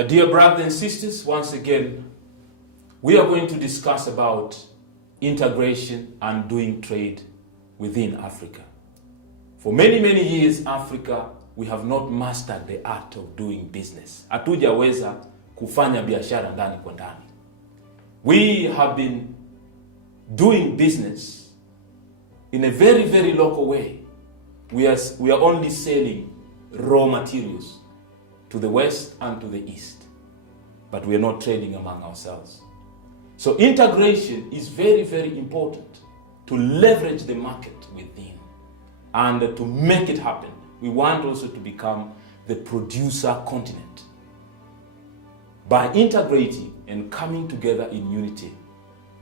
Dear brothers and sisters, once again, we are going to discuss about integration and doing trade within Africa. For many, many years, Africa, we have not mastered the art of doing business. Hatujaweza kufanya biashara ndani kwa ndani. We have been doing business in a very, very local way. We are only selling raw materials to the west and to the east, but we are not trading among ourselves. So integration is very, very important to leverage the market within and to make it happen. We want also to become the producer continent. By integrating and coming together in unity,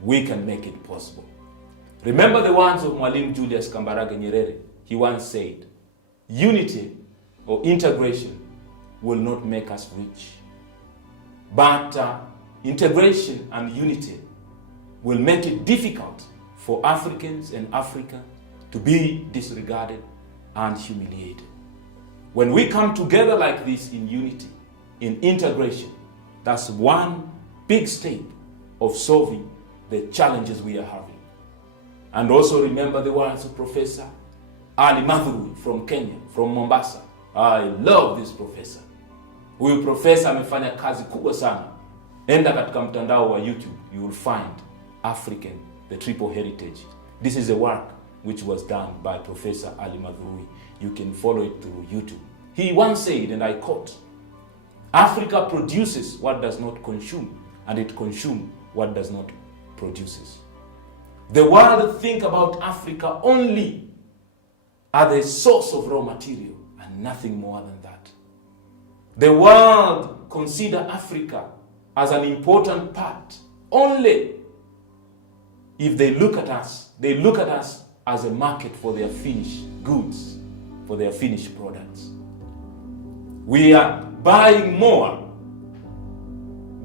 we can make it possible. Remember the words of Mwalimu Julius Kambarage Nyerere. He once said, unity or integration will not make us rich, but integration and unity will make it difficult for Africans and Africa to be disregarded and humiliated. When we come together like this in unity, in integration, that's one big step of solving the challenges we are having. And also remember the words of Professor Ali Madhuri from Kenya, from Mombasa. I love this professor. Huyu professor amefanya kazi kubwa sana. Enda katika mtandao wa YouTube, you will find African, the triple heritage. This is a work which was done by Professor Ali Madhuri. You can follow it through YouTube. He once said, and I quote, Africa produces what does not consume, and it consumes what does not produces. The world think about Africa only as a source of raw material and nothing more than that. The world consider Africa as an important part only if they look at us. They look at us as a market for their finished goods, for their finished products. We are buying more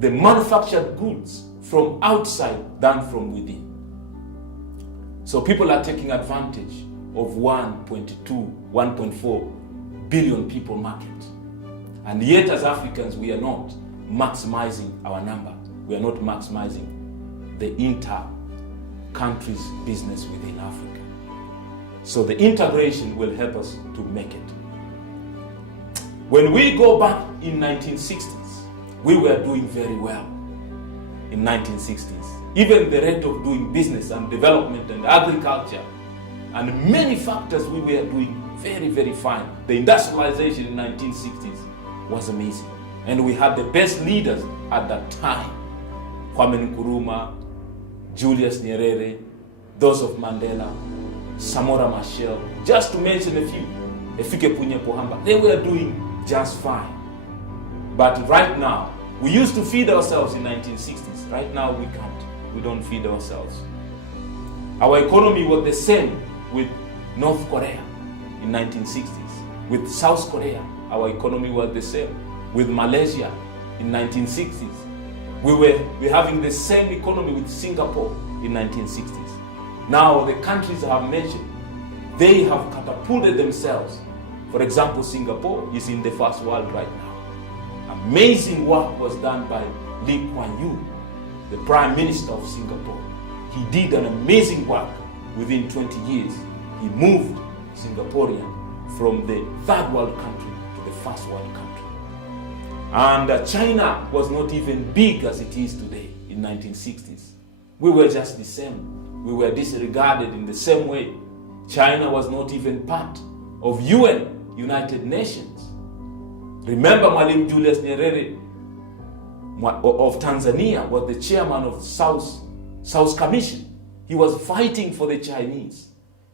the manufactured goods from outside than from within. So people are taking advantage of 1.4 billion people market. And yet as Africans, we are not maximizing our number. We are not maximizing the inter-countries business within Africa. So the integration will help us to make it. When we go back in 1960s, we were doing very well in 1960s. Even the rate of doing business and development and agriculture and many factors, we were doing very, very fine. The industrialization in 1960s was amazing. And we had the best leaders at that time. Kwame Nkrumah, Julius Nyerere, those of Mandela, Samora Machel, just to mention a few. Efike Punye Pohamba, they were doing just fine. But right now, we used to feed ourselves in 1960s. Right now we can't. We don't feed ourselves. Our economy was the same with North Korea in 1960s. With South Korea, our economy was the same. With Malaysia in 1960s. We were having the same economy with Singapore in 1960s. Now the countries I have mentioned, they have catapulted themselves. For example, Singapore is in the first world right now. Amazing work was done by Lee Kuan Yew, the Prime Minister of Singapore. He did an amazing work. Within 20 years, he moved Singaporean from the third world country to the first world country. And China was not even big as it is today in 1960s. We were just the same. We were disregarded in the same way. China was not even part of UN, United Nations. Remember Mwalimu Julius Nyerere of Tanzania was the chairman of South Commission. He was fighting for the Chinese.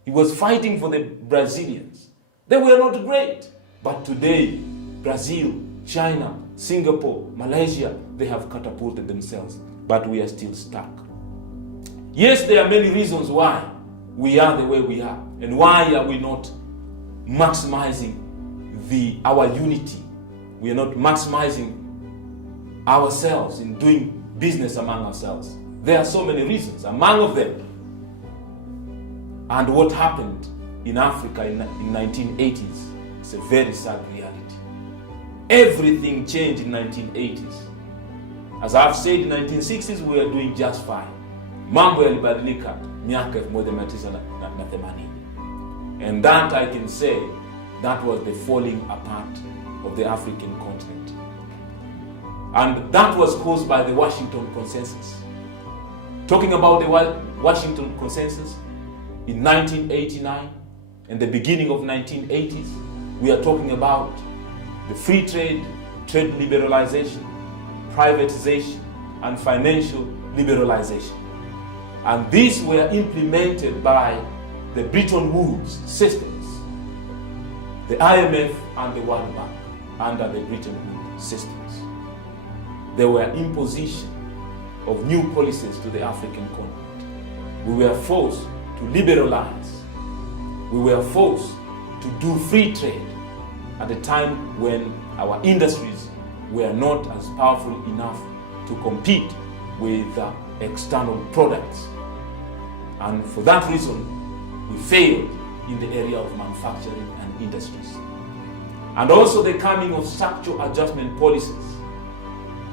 He was fighting for the Brazilians. They were not great. But today, Brazil, China, Singapore, Malaysia, they have catapulted themselves. But we are still stuck. Yes, there are many reasons why we are the way we are. And why are we not maximizing our unity? We are not maximizing ourselves in doing business among ourselves. There are so many reasons, among of them. And what happened in Africa in 1980s is a very sad reality. everything changed in 1980s. As I've said, in 1960s we were doing just fine. Mambo yalibadilika miaka 1980. And that I can say, that was the falling apart of the African continent. And that was caused by the Washington Consensus. Talking about the Washington Consensus, in 1989 and the beginning of 1980s, we are talking about the free trade, trade liberalization, privatization, and financial liberalization. And these were implemented by the Bretton Woods systems, the IMF and the World Bank under the Bretton Woods systems. There were imposition of new policies to the African continent. We were forced to liberalize. We were forced to do free trade at a time when our industries were not as powerful enough to compete with external products. And for that reason, we failed in the area of manufacturing and industries. And also the coming of structural adjustment policies.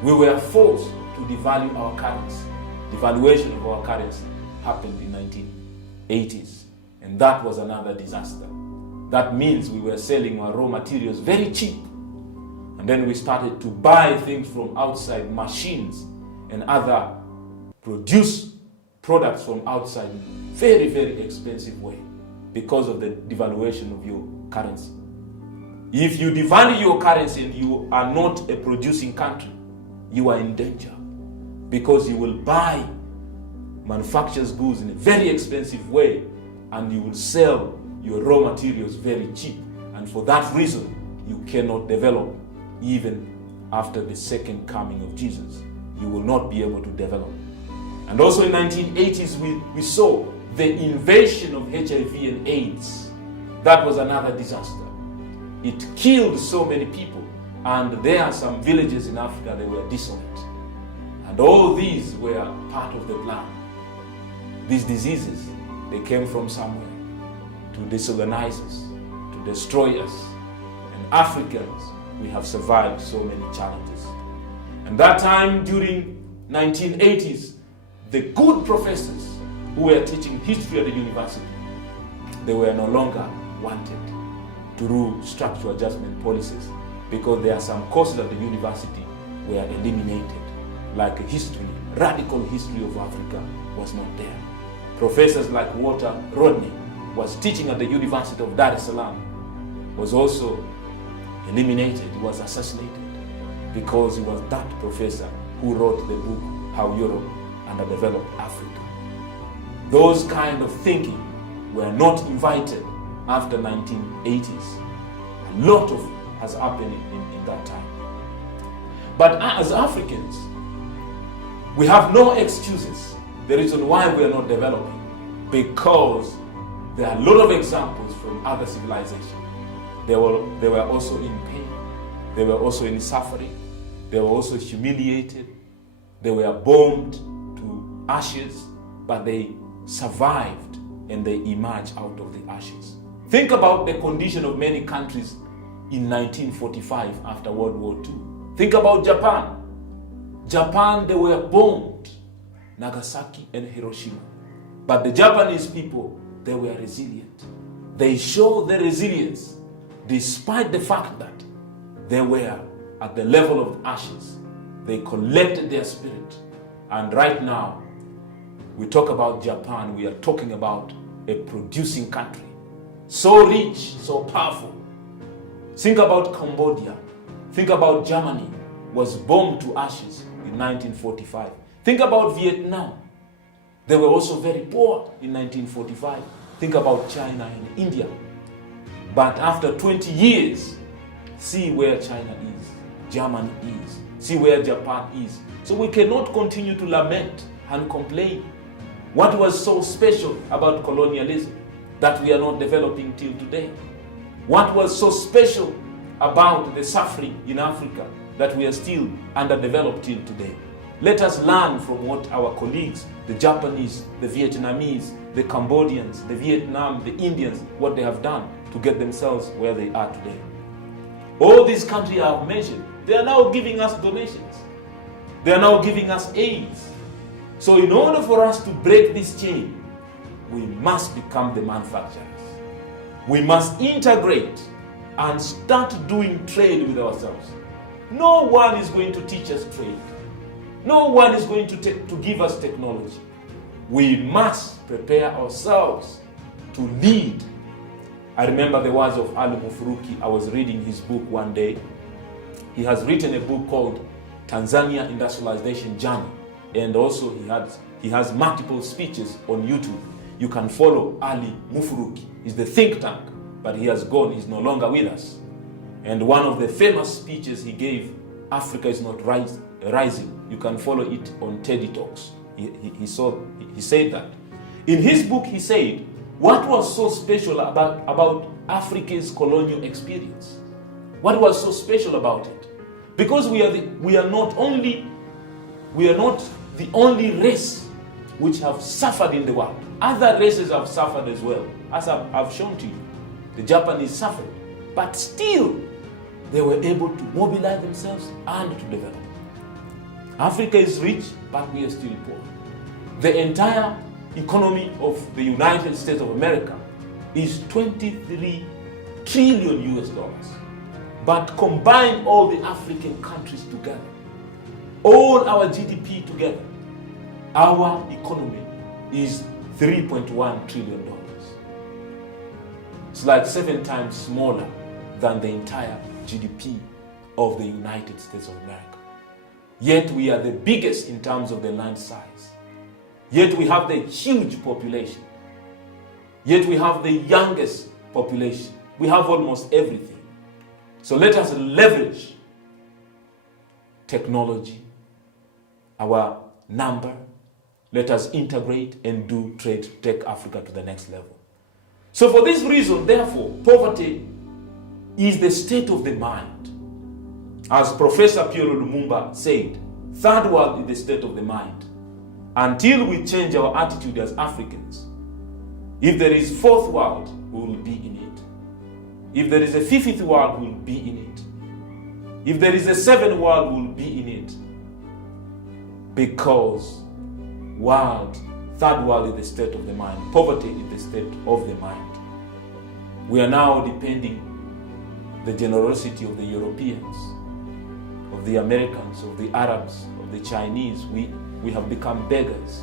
We were forced to devalue our currency. Devaluation of our currency happened in 1980s, and that was another disaster. That means we were selling our raw materials very cheap, and then we started to buy things from outside, machines and other produce products from outside, very, very expensive way because of the devaluation of your currency. If you devalue your currency and you are not a producing country, you are in danger, because you will buy manufactured goods in a very expensive way and you will sell your raw materials very cheap. And for that reason, you cannot develop even after the second coming of Jesus. You will not be able to develop. And also in 1980s, we saw the invasion of HIV and AIDS. That was another disaster. It killed so many people, and there are some villages in Africa that were desolate. And all these were part of the plan. These diseases, they came from somewhere to disorganize us, to destroy us. And Africans, we have survived so many challenges. And that time, during 1980s, the good professors who were teaching history at the university, they were no longer wanted to do structural adjustment policies, because there are some courses at the university were eliminated, like history, radical history of Africa was not there. Professors like Walter Rodney was teaching at the University of Dar es Salaam, was also eliminated. He was assassinated because he was that professor who wrote the book How Europe Underdeveloped Africa. Those kind of thinking were not invited after 1980s. A lot of has happened in that time. But as Africans, we have no excuses. The reason why we are not developing, because there are a lot of examples from other civilizations. They were also in pain. They were also in suffering. They were also humiliated. They were bombed to ashes, but they survived and they emerged out of the ashes. Think about the condition of many countries in 1945 after World War II. Think about Japan. Japan, they were bombed, Nagasaki and Hiroshima. But the Japanese people, they were resilient. They showed their resilience despite the fact that they were at the level of ashes. They collected their spirit. And right now, we talk about Japan, we are talking about a producing country. So rich, so powerful. Think about Cambodia. Think about Germany, was bombed to ashes in 1945. Think about Vietnam. They were also very poor in 1945. Think about China and India. But after 20 years, see where China is, Germany is, see where Japan is. So we cannot continue to lament and complain. What was so special about colonialism that we are not developing till today? What was so special about the suffering in Africa that we are still underdeveloped till today? Let us learn from what our colleagues, the Japanese, the Vietnamese, the Cambodians, the Vietnam, the Indians, what they have done to get themselves where they are today. All these countries I have mentioned, they are now giving us donations. They are now giving us aids. So in order for us to break this chain, we must become the manufacturers. We must integrate and start doing trade with ourselves. No one is going to teach us trade. No one is going to give us technology. We must prepare ourselves to lead. I remember the words of Ali Mufuruki. I was reading his book one day. He has written a book called Tanzania Industrialization Journey. And also he has multiple speeches on YouTube. You can follow Ali Mufuruki. He's the think tank, but he has gone, he's no longer with us. And one of the famous speeches he gave, Africa is not rising. You can follow it on Teddy Talks. He said that. In his book, he said, what was so special about Africa's colonial experience? What was so special about it? Because we are not the only race which have suffered in the world. Other races have suffered as well. As I've shown to you, the Japanese suffered, but still they were able to mobilize themselves and to develop. Africa is rich, but we are still poor. The entire economy of the United States of America is 23 trillion US dollars. But combine all the African countries together, all our GDP together, our economy is $3.1 trillion. It's like 7 times smaller than the entire GDP of the United States of America. Yet we are the biggest in terms of the land size. Yet we have the huge population. Yet we have the youngest population. We have almost everything. So let us leverage technology, our number. Let us integrate and do trade to take Africa to the next level. So for this reason, therefore, poverty is the state of the mind. As Professor PLO LUMUMBA said, third world is the state of the mind. Until we change our attitude as Africans, if there is fourth world, we will be in it. If there is a fifth world, we will be in it. If there is a seventh world, we will be in it. Because third world is the state of the mind. Poverty is the state of the mind. We are now depending the generosity of the Europeans, of the Americans, of the Arabs, of the Chinese. We have become beggars.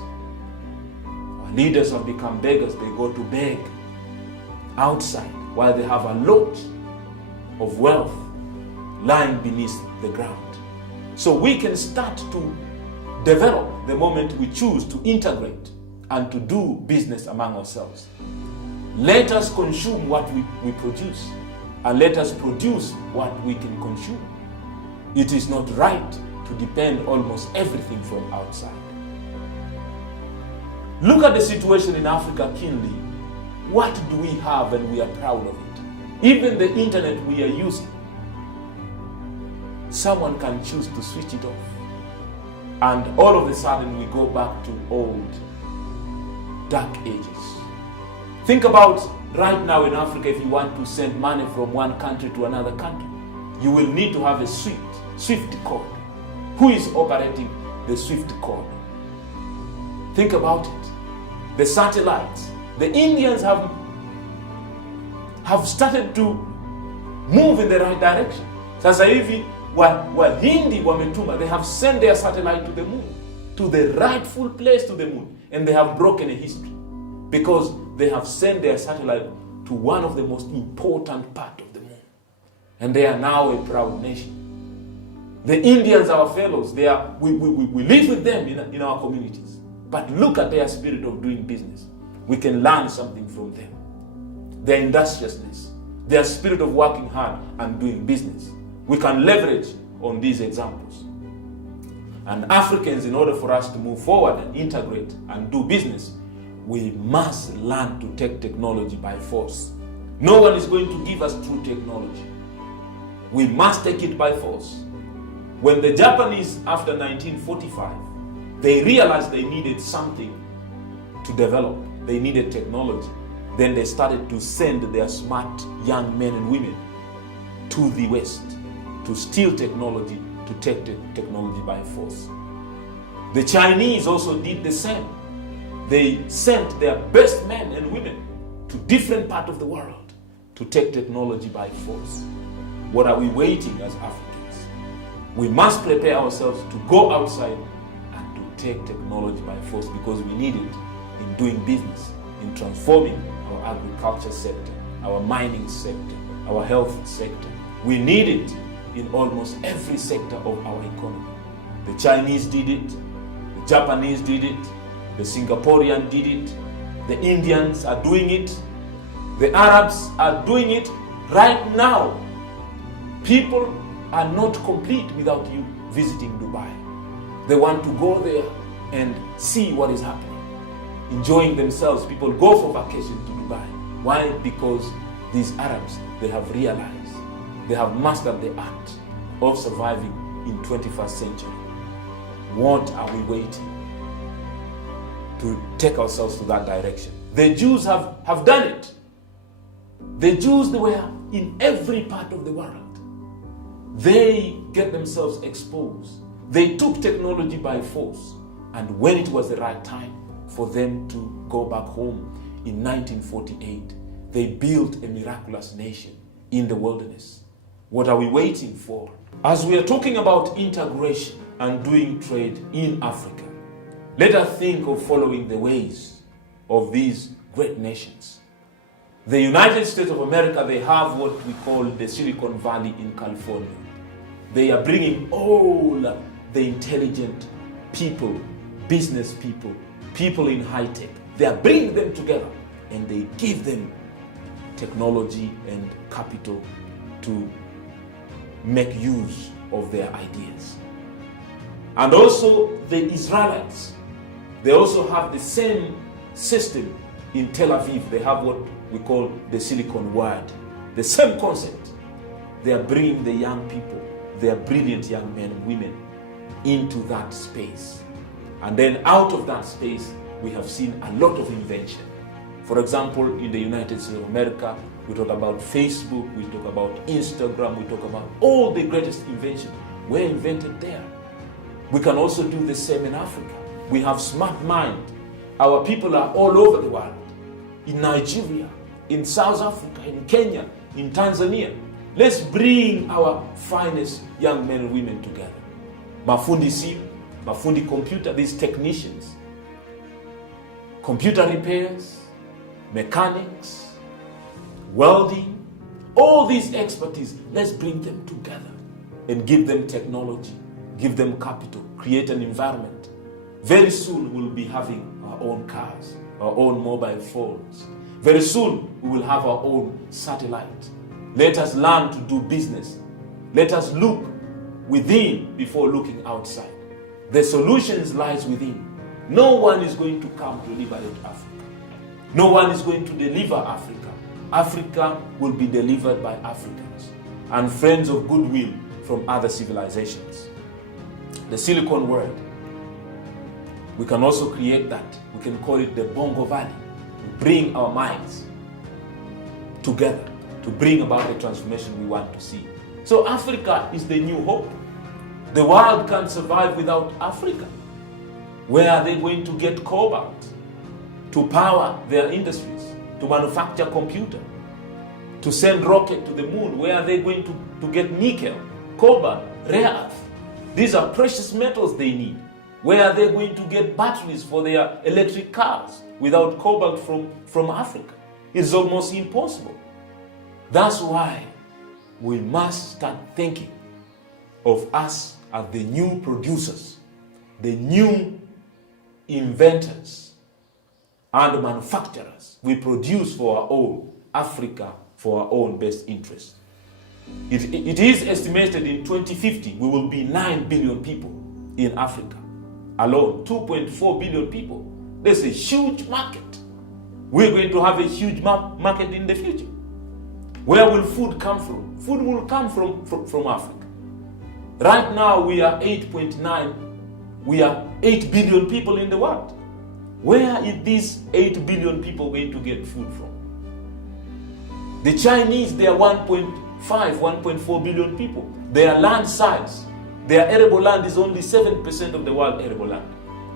Our leaders have become beggars. They go to beg outside while they have a lot of wealth lying beneath the ground. So we can start to develop the moment we choose to integrate and to do business among ourselves. Let us consume what we produce, and let us produce what we can consume. It is not right to depend almost everything from outside. Look at the situation in Africa keenly. What do we have and we are proud of it? Even the internet we are using, someone can choose to switch it off. And all of a sudden we go back to old dark ages. Think about right now in Africa, if you want to send money from one country to another country, you will need to have a SWIFT code. Who is operating the SWIFT code? Think about it. The satellites. The Indians have started to move in the right direction. Sasa hivi Wahindi wametuma, they have sent their satellite to the moon, to the rightful place to the moon, and they have broken a history because they have sent their satellite to one of the most important parts of the moon, and they are now a proud nation. The Indians, our fellows, we live with them in our communities, but look at their spirit of doing business. We can learn something from them. Their industriousness, their spirit of working hard and doing business. We can leverage on these examples. And Africans, in order for us to move forward and integrate and do business, we must learn to take technology by force. No one is going to give us true technology. We must take it by force. When the Japanese, after 1945, they realized they needed something to develop, they needed technology, then they started to send their smart young men and women to the West to steal technology, to take technology by force. The Chinese also did the same. They sent their best men and women to different parts of the world to take technology by force. What are we waiting as Africans? We must prepare ourselves to go outside and to take technology by force, because we need it in doing business, in transforming our agriculture sector, our mining sector, our health sector. We need it in almost every sector of our economy. The Chinese did it, the Japanese did it, the Singaporean did it, the Indians are doing it, the Arabs are doing it right now. People are not complete without you visiting Dubai. They want to go there and see what is happening, enjoying themselves. People go for vacation to Dubai. Why? Because these Arabs, they have realized, they have mastered the art of surviving in 21st century. What are we waiting to take ourselves to that direction? The Jews have done it. The Jews, they were in every part of the world. They get themselves exposed. They took technology by force. And when it was the right time for them to go back home in 1948, they built a miraculous nation in the wilderness. What are we waiting for? As we are talking about integration and doing trade in Africa, let us think of following the ways of these great nations. The United States of America, they have what we call the Silicon Valley in California. They are bringing all the intelligent people, business people, people in high tech. They are bringing them together and they give them technology and capital to make use of their ideas. And also the Israelites, they also have the same system in Tel Aviv. They have what we call the Silicon Word. The same concept. They are bringing the young people, they are brilliant young men and women into that space. And then out of that space, we have seen a lot of invention. For example, in the United States of America, we talk about Facebook, we talk about Instagram, we talk about all the greatest inventions were invented there. We can also do the same in Africa. We have smart mind. Our people are all over the world. In Nigeria, in South Africa, in Kenya, in Tanzania. Let's bring our finest young men and women together. Mafundi simu, mafundi computer, these technicians, computer repairs, mechanics, welding, all these expertise, let's bring them together and give them technology, give them capital, create an environment. Very soon we'll be having our own cars, our own mobile phones. Very soon we will have our own satellite. Let us learn to do business. Let us look within before looking outside. The solutions lies within. No one is going to come to liberate Africa. No one is going to deliver Africa. Africa will be delivered by Africans and friends of goodwill from other civilizations. The Silicon World, we can also create that. We can call it the Bongo Valley. We bring our minds together to bring about the transformation we want to see. So Africa is the new hope. The world can't survive without Africa. Where are they going to get cobalt to power their industries, to manufacture computer, to send rocket to the moon? Where are they going to get nickel, cobalt, rare earth? These are precious metals they need. Where are they going to get batteries for their electric cars without cobalt from Africa? It's almost impossible. That's why we must start thinking of us as the new producers, the new inventors and manufacturers. We produce for our own Africa, for our own best interest. It is estimated in 2050 we will be 9 billion people in Africa alone. 2.4 billion people. There's a huge market. We're going to have a huge market in the future. Where will food come from? Food will come from Africa. Right now we are 8.9. We are 8 billion people in the world. Where is these 8 billion people going to get food from? The Chinese, they are 1.2 1.4 billion people. Their land size, their arable land is only 7% of the world arable land.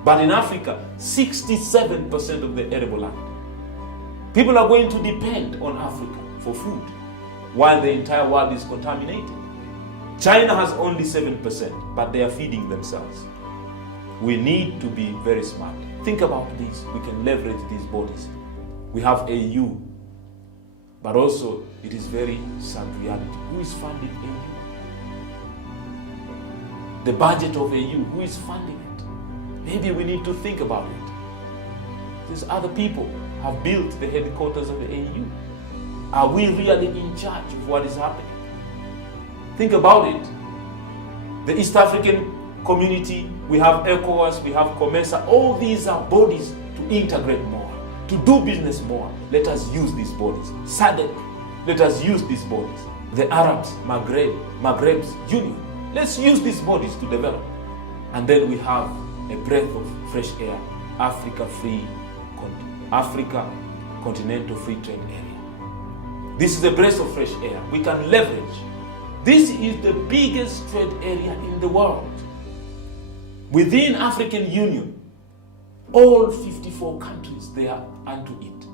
But in Africa, 67% of the arable land. People are going to depend on Africa for food, while the entire world is contaminated. China has only 7%, but they are feeding themselves. We need to be very smart. Think about this. We can leverage these bodies. We have AU, but also it is very sad reality. Who is funding AU? The budget of AU, who is funding it? Maybe we need to think about it. These other people have built the headquarters of the AU. Are we really in charge of what is happening? Think about it. The East African community, we have ECOWAS, we have COMESA. All these are bodies to integrate more, to do business more. Let us use these bodies. SADC, let us use these bodies. The Arabs, Maghreb's Union. Let's use these bodies to develop. And then we have a breath of fresh air, Africa Continental Free Trade Area. This is a breath of fresh air. We can leverage. This is the biggest trade area in the world. Within African Union, all 54 countries, they are unto it.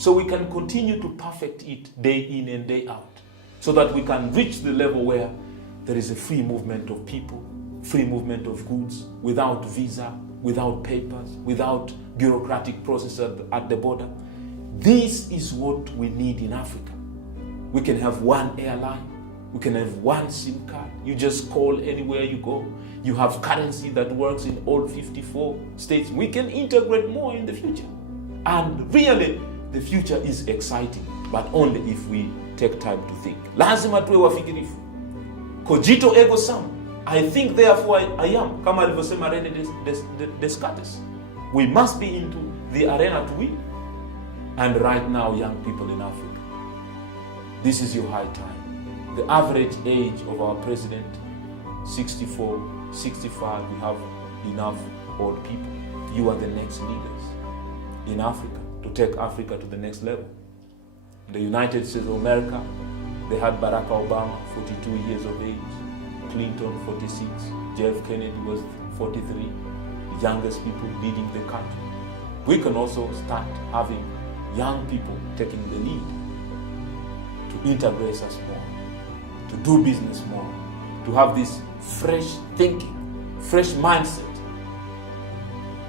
So we can continue to perfect it day in and day out, so that we can reach the level where there is a free movement of people, free movement of goods, without visa, without papers, without bureaucratic process at the border. This is what we need in Africa. We can have one airline. We can have one SIM card. You just call anywhere you go. You have currency that works in all 54 states. We can integrate more in the future. And really, the future is exciting, but only if we take time to think. Lazima tuwe wafikirifu. Cogito ergo sum. I think, therefore I am. Kama alivyosema Rene Descartes. We must be into the arena to win. And right now, young people in Africa, this is your high time. The average age of our president, 64, 65, we have enough old people. You are the next leaders in Africa to take Africa to the next level. The United States of America, they had Barack Obama, 42 years of age, Clinton, 46, Jeff Kennedy was 43, the youngest people leading the country. We can also start having young people taking the lead to integrate us more, to do business more, to have this fresh thinking, fresh mindset,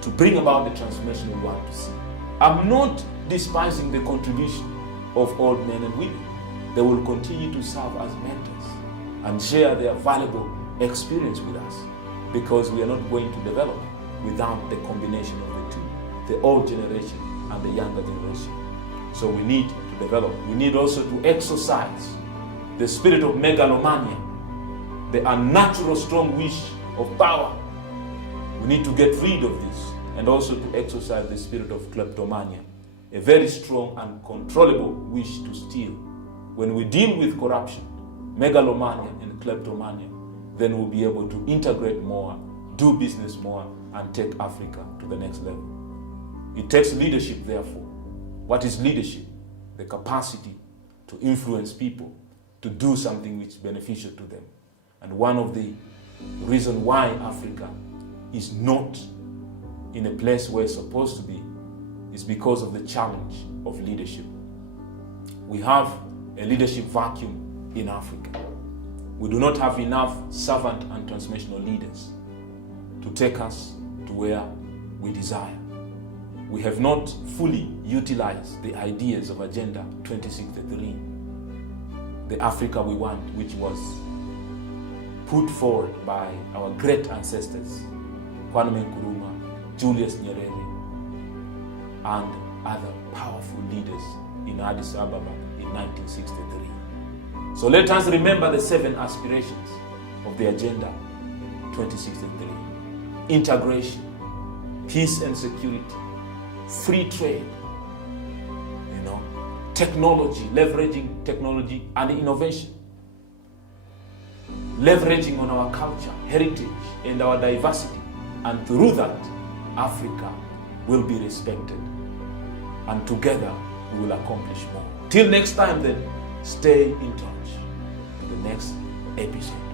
to bring about the transformation we want to see. I'm not despising the contribution of old men and women. They will continue to serve as mentors and share their valuable experience with us, because we are not going to develop without the combination of the two, the old generation and the younger generation. So we need to develop. We need also to exercise the spirit of megalomania, the unnatural strong wish of power. We need to get rid of this, and also to exercise the spirit of kleptomania, a very strong and controllable wish to steal. When we deal with corruption, megalomania and kleptomania, then we'll be able to integrate more, do business more, and take Africa to the next level. It takes leadership, therefore. What is leadership? The capacity to influence people, to do something which is beneficial to them. And one of the reasons why Africa is not in a place where it's supposed to be is because of the challenge of leadership. We have a leadership vacuum in Africa. We do not have enough servant and transformational leaders to take us to where we desire. We have not fully utilized the ideas of Agenda 2063, the Africa we want, which was put forward by our great ancestors, Kwame Nkrumah, Julius Nyerere, and other powerful leaders in Addis Ababa in 1963. So let us remember the 7 aspirations of the Agenda 2063. Integration, peace and security, free trade, technology, leveraging technology and innovation, leveraging on our culture, heritage, and our diversity. And through that, Africa will be respected. And together, we will accomplish more. Till next time then, stay in touch. next episode.